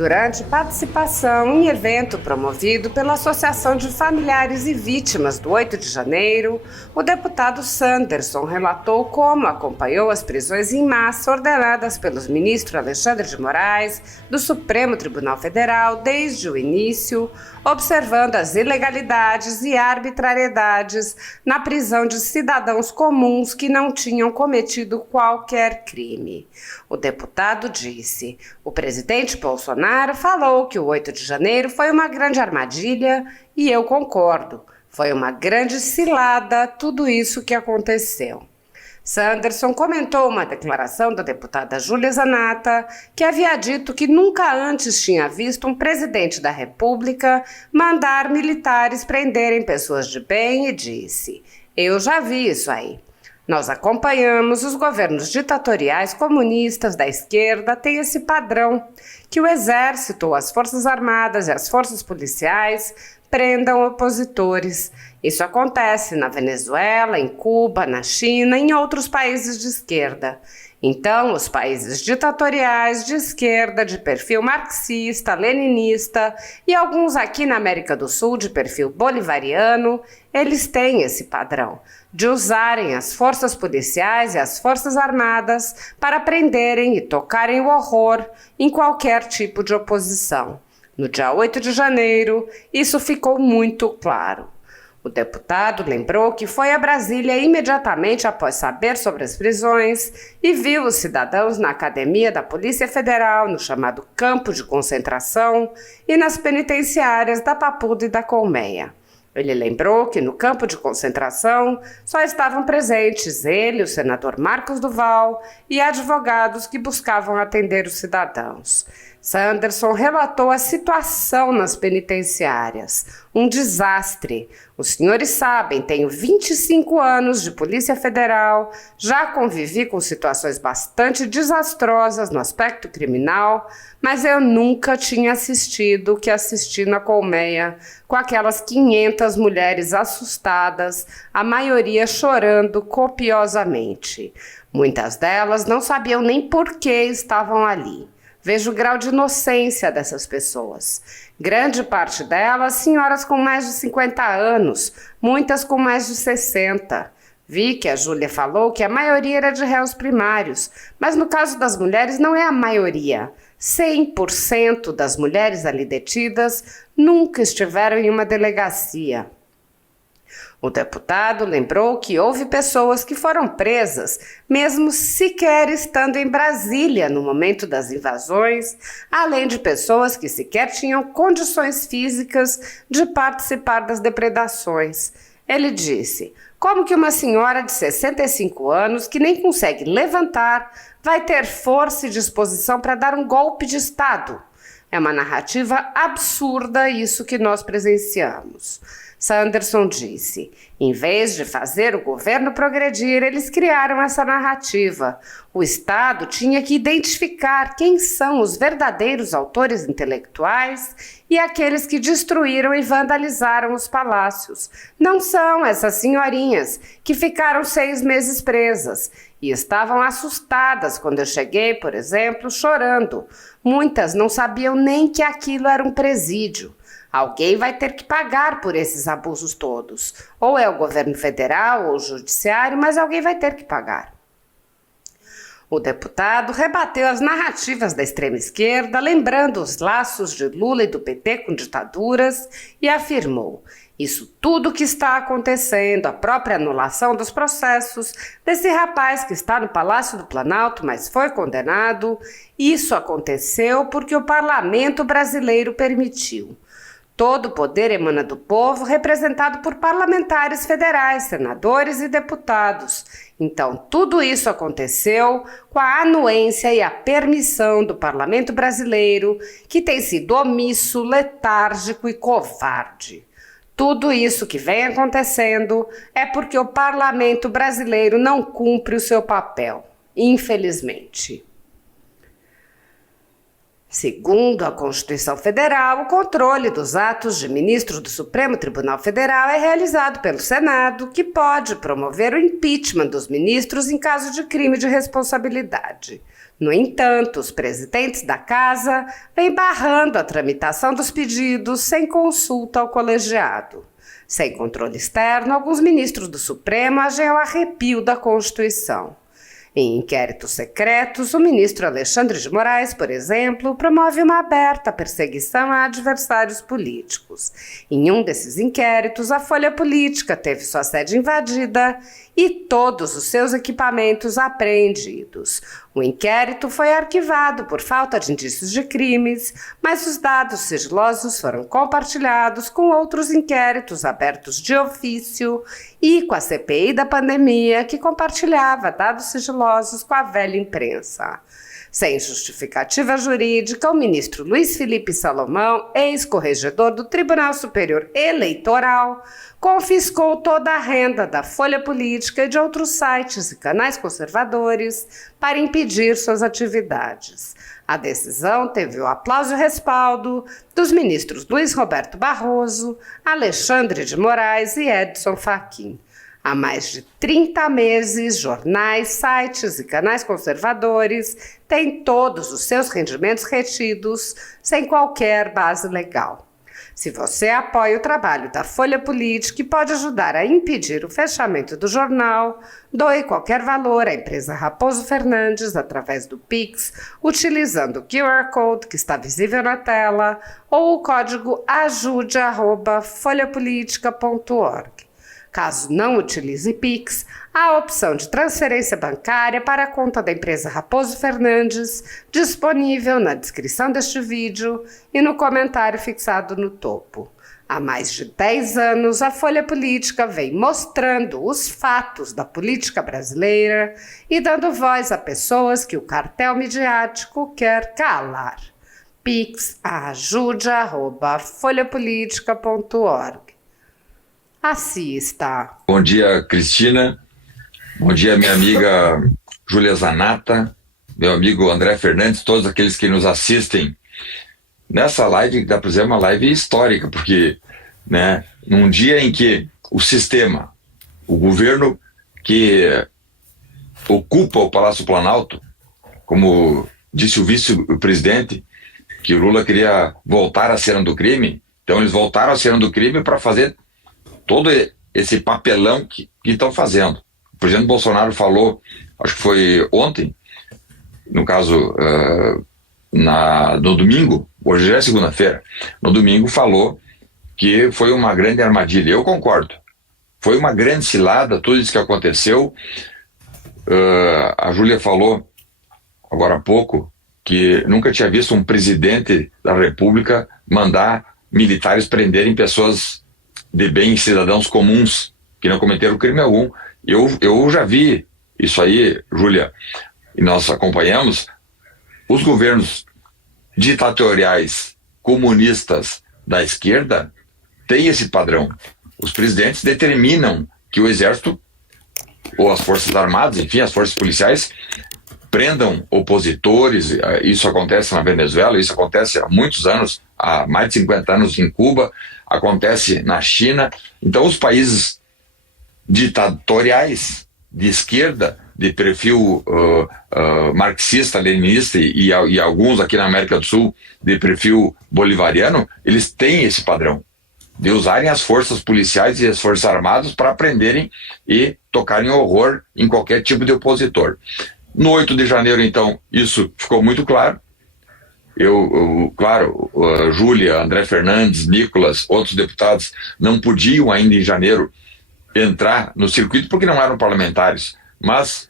durante participação em evento promovido pela Associação de Familiares e Vítimas do 8 de janeiro, o deputado Sanderson relatou como acompanhou as prisões em massa ordenadas pelos ministros Alexandre de Moraes, do Supremo Tribunal Federal, desde o início, observando as ilegalidades e arbitrariedades na prisão de cidadãos comuns que não tinham cometido qualquer crime. O deputado disse: o presidente Bolsonaro falou que o 8 de janeiro foi uma grande armadilha e eu concordo. Foi uma grande cilada tudo isso que aconteceu. Sanderson comentou uma declaração da deputada Júlia Zanatta, que havia dito que nunca antes tinha visto um presidente da República mandar militares prenderem pessoas de bem e disse: eu já vi isso aí. Nós acompanhamos os governos ditatoriais comunistas da esquerda, tem esse padrão, que o exército, as forças armadas e as forças policiais prendam opositores. Isso acontece na Venezuela, em Cuba, na China e em outros países de esquerda. Então, os países ditatoriais de esquerda, de perfil marxista, leninista e alguns aqui na América do Sul de perfil bolivariano, eles têm esse padrão de usarem as forças policiais e as forças armadas para prenderem e tocarem o horror em qualquer tipo de oposição. No dia 8 de janeiro, isso ficou muito claro. O deputado lembrou que foi a Brasília imediatamente após saber sobre as prisões e viu os cidadãos na academia da Polícia Federal, no chamado campo de concentração, e nas penitenciárias da Papuda e da Colmeia. Ele lembrou que no campo de concentração só estavam presentes ele, o senador Marcos Duval e advogados que buscavam atender os cidadãos. Sanderson relatou a situação nas penitenciárias, um desastre. Os senhores sabem, tenho 25 anos de Polícia Federal, já convivi com situações bastante desastrosas no aspecto criminal, mas eu nunca tinha assistido o que assisti na Colmeia, com aquelas 500 mulheres assustadas, a maioria chorando copiosamente. Muitas delas não sabiam nem por que estavam ali. Vejo o grau de inocência dessas pessoas. Grande parte delas, senhoras com mais de 50 anos, muitas com mais de 60. Vi que a Júlia falou que a maioria era de réus primários, mas no caso das mulheres não é a maioria. 100% das mulheres ali detidas nunca estiveram em uma delegacia. O deputado lembrou que houve pessoas que foram presas, mesmo sequer estando em Brasília no momento das invasões, além de pessoas que sequer tinham condições físicas de participar das depredações. Ele disse: como que uma senhora de 65 anos, que nem consegue levantar, vai ter força e disposição para dar um golpe de Estado? É uma narrativa absurda isso que nós presenciamos. Sanderson disse: em vez de fazer o governo progredir, eles criaram essa narrativa. O Estado tinha que identificar quem são os verdadeiros autores intelectuais e aqueles que destruíram e vandalizaram os palácios. Não são essas senhorinhas que ficaram 6 meses presas e estavam assustadas quando eu cheguei, por exemplo, chorando. Muitas não sabiam nem que aquilo era um presídio. Alguém vai ter que pagar por esses abusos todos. Ou é o governo federal ou o judiciário, mas alguém vai ter que pagar. O deputado rebateu as narrativas da extrema esquerda, lembrando os laços de Lula e do PT com ditaduras, e afirmou: isso tudo que está acontecendo, a própria anulação dos processos desse rapaz que está no Palácio do Planalto, mas foi condenado, isso aconteceu porque o parlamento brasileiro permitiu. Todo o poder emana do povo, representado por parlamentares federais, senadores e deputados. Então, tudo isso aconteceu com a anuência e a permissão do parlamento brasileiro, que tem sido omisso, letárgico e covarde. Tudo isso que vem acontecendo é porque o parlamento brasileiro não cumpre o seu papel, infelizmente. Segundo a Constituição Federal, o controle dos atos de ministro do Supremo Tribunal Federal é realizado pelo Senado, que pode promover o impeachment dos ministros em caso de crime de responsabilidade. No entanto, os presidentes da Casa vêm barrando a tramitação dos pedidos sem consulta ao colegiado. Sem controle externo, alguns ministros do Supremo agem ao arrepio da Constituição. Em inquéritos secretos, o ministro Alexandre de Moraes, por exemplo, promove uma aberta perseguição a adversários políticos. Em um desses inquéritos, a Folha Política teve sua sede invadida e todos os seus equipamentos apreendidos. O inquérito foi arquivado por falta de indícios de crimes, mas os dados sigilosos foram compartilhados com outros inquéritos abertos de ofício e com a CPI da pandemia, que compartilhava dados sigilosos com a velha imprensa. Sem justificativa jurídica, o ministro Luiz Felipe Salomão, ex-corregedor do Tribunal Superior Eleitoral, confiscou toda a renda da Folha Política e de outros sites e canais conservadores para impedir suas atividades. A decisão teve o aplauso e respaldo dos ministros Luiz Roberto Barroso, Alexandre de Moraes e Edson Fachin. Há mais de 30 meses, jornais, sites e canais conservadores têm todos os seus rendimentos retidos sem qualquer base legal. Se você apoia o trabalho da Folha Política e pode ajudar a impedir o fechamento do jornal, doe qualquer valor à empresa Raposo Fernandes através do Pix, utilizando o QR Code que está visível na tela ou o código ajude@folhapolitica.org. Caso não utilize Pix, há a opção de transferência bancária para a conta da empresa Raposo Fernandes, disponível na descrição deste vídeo e no comentário fixado no topo. Há mais de 10 anos, a Folha Política vem mostrando os fatos da política brasileira e dando voz a pessoas que o cartel midiático quer calar. Pix ajude@folhapolitica.org. Assim está. Bom dia, Cristina. Bom dia, minha amiga Júlia Zanata, meu amigo André Fernandes, todos aqueles que nos assistem nessa live, que dá para dizer uma live histórica, porque, né, num dia em que o sistema, o governo que ocupa o Palácio Planalto, como disse o vice-presidente, que o Lula queria voltar à cena do crime, então eles voltaram à cena do crime para fazer todo esse papelão que estão fazendo. O presidente Bolsonaro falou, acho que foi ontem, no caso, no domingo, hoje já é segunda-feira, no domingo falou que foi uma grande armadilha. Eu concordo. Foi uma grande cilada, tudo isso que aconteceu. A Júlia falou, agora há pouco, que nunca tinha visto um presidente da República mandar militares prenderem pessoas de bem, cidadãos comuns que não cometeram crime algum. Eu já vi isso aí, Júlia, e nós acompanhamos. Os governos ditatoriais comunistas da esquerda têm esse padrão. Os presidentes determinam que o exército ou as forças armadas, enfim, as forças policiais, prendam opositores. Isso acontece na Venezuela, isso acontece há muitos anos, há mais de 50 anos em Cuba, acontece na China. Então os países ditatoriais de esquerda, de perfil marxista, leninista e alguns aqui na América do Sul de perfil bolivariano, eles têm esse padrão de usarem as forças policiais e as forças armadas para prenderem e tocarem horror em qualquer tipo de opositor. No 8 de janeiro, então, isso ficou muito claro. Claro, Júlia, André Fernandes, Nicolas, outros deputados não podiam ainda em janeiro entrar no circuito porque não eram parlamentares, mas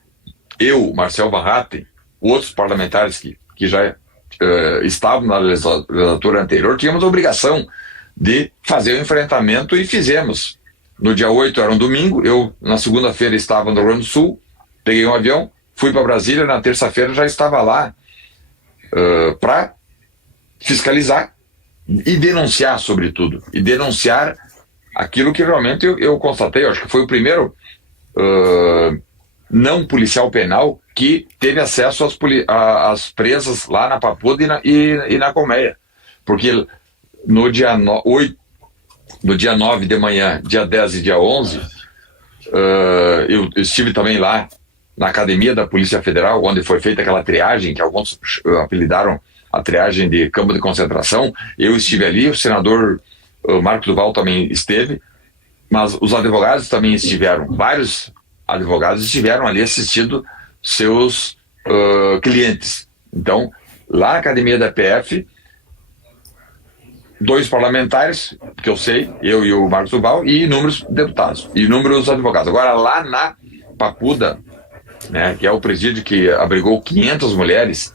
eu, Marcel Van Hatten, outros parlamentares que já estavam na legislatura anterior, tínhamos a obrigação de fazer o enfrentamento e fizemos. No dia 8 era um domingo, eu na segunda-feira estava no Rio Grande do Sul, peguei um avião, fui para Brasília, na terça-feira já estava lá para fiscalizar e denunciar, sobretudo, e denunciar aquilo que realmente eu constatei. Eu acho que foi o primeiro não policial penal que teve acesso às presas lá na Papuda e na Colmeia. Porque no dia 9 de manhã, dia 10 e dia 11, eu estive também lá na academia da Polícia Federal, onde foi feita aquela triagem, que alguns apelidaram a triagem de campo de concentração. Eu estive ali, o senador Marcos Duval também esteve, mas os advogados também estiveram, vários advogados estiveram ali assistindo seus clientes. Então, lá na academia da PF, 2 parlamentares, que eu sei, eu e o Marcos Duval, e inúmeros deputados, e inúmeros advogados. Agora, lá na Papuda, né, que é o presídio que abrigou 500 mulheres,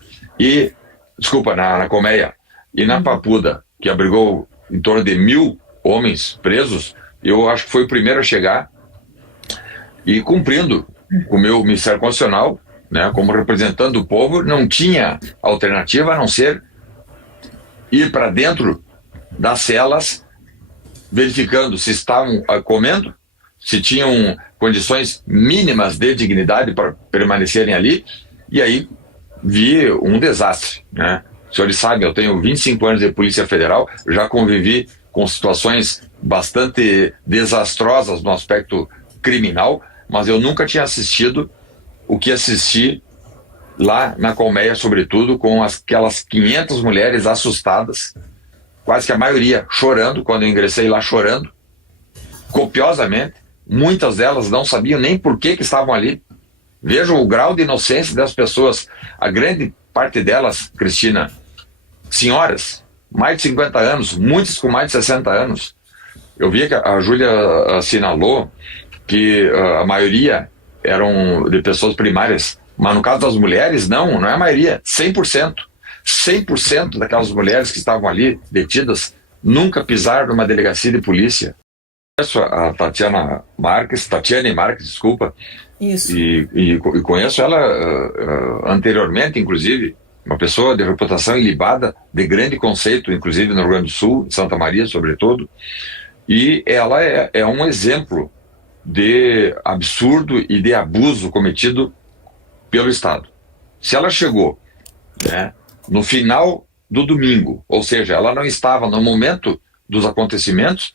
na Colmeia, e na Papuda, que abrigou em torno de 1.000 homens presos, eu acho que foi o primeiro a chegar e cumprindo o meu Ministério Constitucional, né, como representante do povo. Não tinha alternativa a não ser ir para dentro das celas, verificando se estavam comendo, se tinham condições mínimas de dignidade para permanecerem ali, e aí vi um desastre, né? Os senhores sabem, eu tenho 25 anos de Polícia Federal, já convivi com situações bastante desastrosas no aspecto criminal, mas eu nunca tinha assistido o que assisti lá na Colmeia, sobretudo com aquelas 500 mulheres assustadas, quase que a maioria chorando, quando eu ingressei lá chorando, copiosamente. Muitas delas não sabiam nem por que estavam ali. Vejam o grau de inocência das pessoas. A grande parte delas, Cristina, senhoras, mais de 50 anos, muitas com mais de 60 anos. Eu vi que a Júlia assinalou que a maioria eram de pessoas primárias, mas no caso das mulheres, não é a maioria, 100%. 100% daquelas mulheres que estavam ali detidas nunca pisaram numa delegacia de polícia. Conheço a Tatiane Marques, desculpa. Isso. E conheço ela anteriormente, inclusive, uma pessoa de reputação ilibada, de grande conceito, inclusive no Rio Grande do Sul, em Santa Maria, sobretudo, e ela é um exemplo de absurdo e de abuso cometido pelo Estado. Se ela chegou, né, no final do domingo, ou seja, ela não estava no momento dos acontecimentos,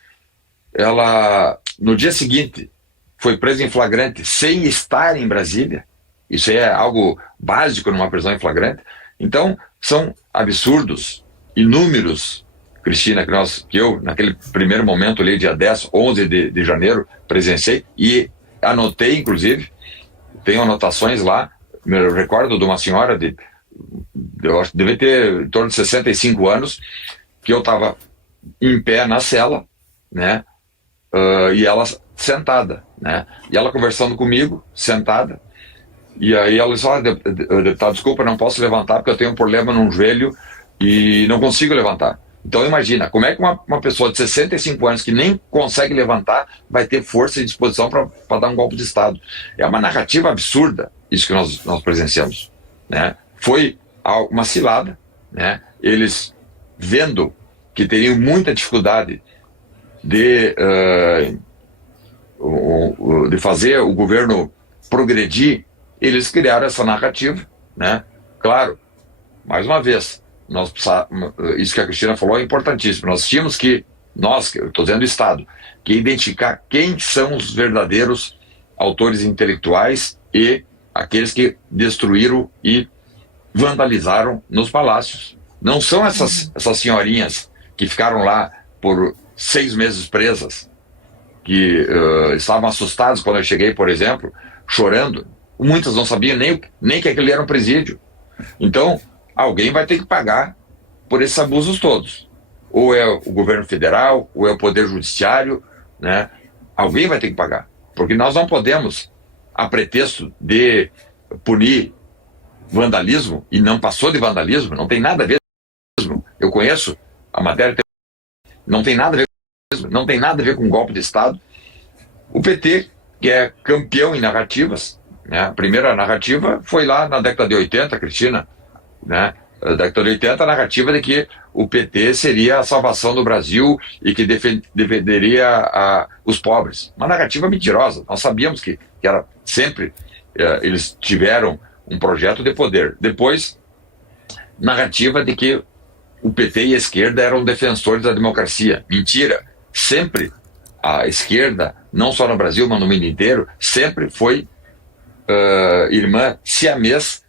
ela, no dia seguinte, foi presa em flagrante sem estar em Brasília. Isso é algo básico numa prisão em flagrante. Então, são absurdos, inúmeros, Cristina, que eu, naquele primeiro momento ali, dia 10, 11 de janeiro, presenciei e anotei, inclusive, tenho anotações lá. Me recordo de uma senhora eu acho que devia ter em torno de 65 anos, que eu estava em pé na cela, né, e ela sentada, né, e ela conversando comigo, sentada, e aí ela disse: deputado, desculpa, não posso levantar porque eu tenho um problema no joelho e não consigo levantar. Então imagina, como é que uma pessoa de 65 anos que nem consegue levantar vai ter força e disposição para dar um golpe de Estado? É uma narrativa absurda isso que nós presenciamos, né? Foi uma cilada, né? Eles, vendo que teriam muita dificuldade de fazer o governo progredir, eles criaram essa narrativa, né? Claro, mais uma vez, isso que a Cristina falou é importantíssimo. Nós tínhamos que, eu estou dizendo o Estado, que identificar quem são os verdadeiros autores intelectuais e aqueles que destruíram e vandalizaram nos palácios. Não são essas senhorinhas que ficaram lá por 6 meses presas, que estavam assustadas quando eu cheguei, por exemplo, chorando. Muitas não sabiam nem que aquele era um presídio. Então, alguém vai ter que pagar por esses abusos todos. Ou é o governo federal, ou é o poder judiciário, né? Alguém vai ter que pagar. Porque nós não podemos, a pretexto de punir vandalismo, e não passou de vandalismo, não tem nada a ver com vandalismo. Eu conheço a matéria, não tem nada a ver com vandalismo, não tem nada a ver com golpe de Estado. O PT, que é campeão em narrativas, né? A primeira narrativa foi lá na década de 80, Cristina, né? Na década de 80, a narrativa de que o PT seria a salvação do Brasil e que defenderia os pobres. Uma narrativa mentirosa. Nós sabíamos que era sempre, eles tiveram um projeto de poder. Depois, narrativa de que o PT e a esquerda eram defensores da democracia. Mentira. Sempre a esquerda, não só no Brasil, mas no mundo inteiro, sempre foi irmã siamês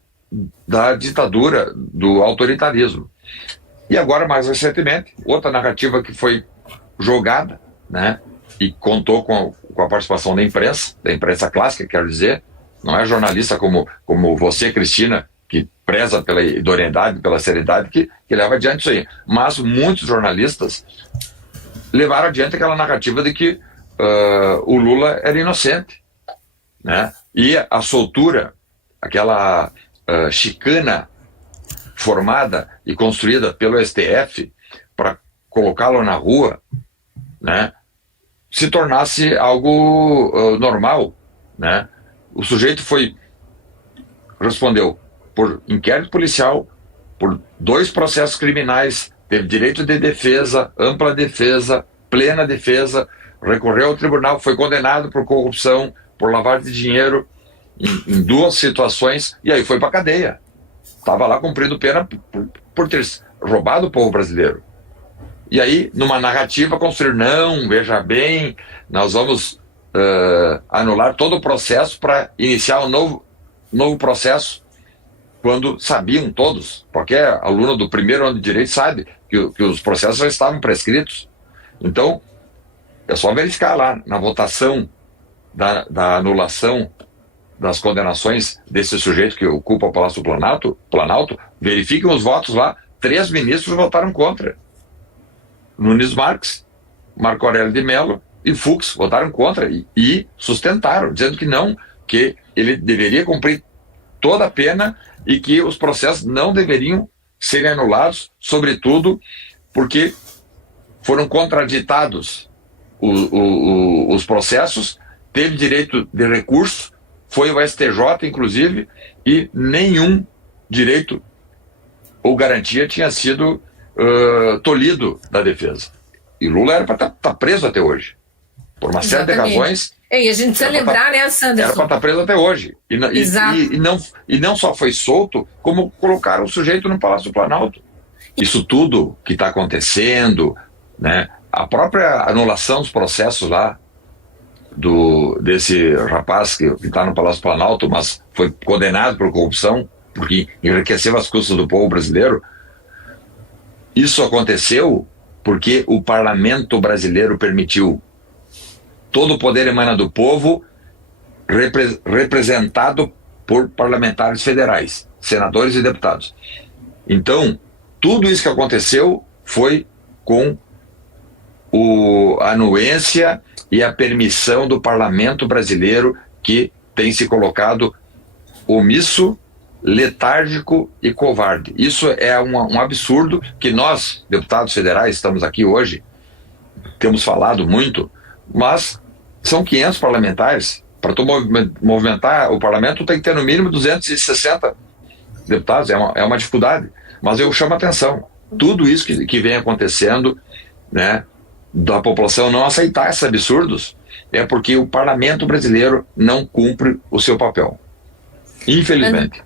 da ditadura, do autoritarismo. E agora, mais recentemente, outra narrativa que foi jogada, né, e contou com a participação da imprensa clássica, quero dizer, não é jornalista como você, Cristina, que preza pela idoneidade, pela seriedade, que leva adiante isso aí. Mas muitos jornalistas levaram adiante aquela narrativa de que o Lula era inocente, né? E a soltura, aquela chicana formada e construída pelo STF para colocá-lo na rua, né, se tornasse algo normal, né? O sujeito respondeu por inquérito policial, por 2 processos criminais, teve direito de defesa, ampla defesa, plena defesa, recorreu ao tribunal, foi condenado por corrupção, por lavagem de dinheiro em 2 situações, e aí foi para a cadeia. Estava lá cumprindo pena por ter roubado o povo brasileiro. E aí, numa narrativa, construir, não, veja bem, nós vamos anular todo o processo para iniciar um novo processo, quando sabiam todos, qualquer aluno do primeiro ano de Direito sabe que os processos já estavam prescritos. Então, é só verificar lá, na votação da anulação das condenações desse sujeito que ocupa o Palácio Planalto, verifiquem os votos lá, 3 ministros votaram contra. Nunes Marques, Marco Aurélio de Mello e Fux votaram contra e sustentaram, dizendo que não, que ele deveria cumprir toda a pena e que os processos não deveriam serem anulados, sobretudo porque foram contraditados os processos, teve direito de recurso, foi o STJ, inclusive, e nenhum direito ou garantia tinha sido tolhido da defesa. E Lula era para estar preso até hoje, por uma série de razões. E a gente precisa lembrar, né, Sanderson? Era para estar preso até hoje. E não só foi solto, como colocaram o sujeito no Palácio do Planalto. Isso tudo que está acontecendo, né, a própria anulação dos processos lá, desse rapaz que está no Palácio do Planalto, mas foi condenado por corrupção, porque enriqueceu as custas do povo brasileiro. Isso aconteceu porque o parlamento brasileiro permitiu. Todo o poder emana do povo, representado por parlamentares federais, senadores e deputados. Então, tudo isso que aconteceu foi com a anuência e a permissão do parlamento brasileiro, que tem se colocado omisso, letárgico e covarde. Isso é um absurdo que nós, deputados federais, estamos aqui hoje, temos falado muito, mas são 500 parlamentares. Para movimentar o parlamento tem que ter no mínimo 260 deputados, é uma dificuldade. Mas eu chamo a atenção, tudo isso que vem acontecendo, né, da população não aceitar esses absurdos, é porque o parlamento brasileiro não cumpre o seu papel. Infelizmente.